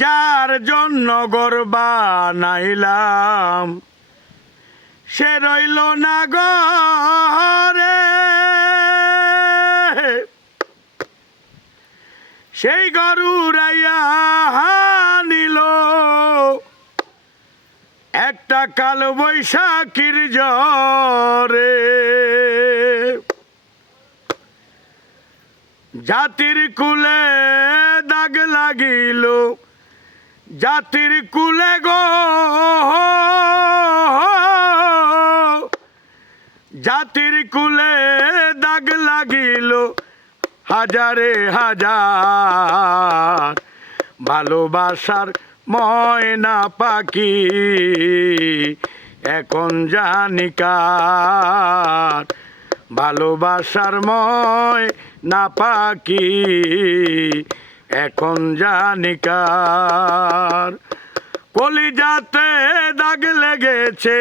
যার জন্য ঘর বানাইলাম সে রইল না ঘরে, সেই ঘর উড়াইয়া নিল একটা কাল বৈশাখীর ঝড়ে। জাতির কুলে দাগ লাগিল, জাতির কুলে গো, জাতির কুলে দাগ লাগিল হাজারে হাজার। ভালোবাসার ময়না পাখি এখন জানি কার, ভালোবাসার ময়না পাখি এখন জানি কার। কলিজাতে দাগ লেগেছে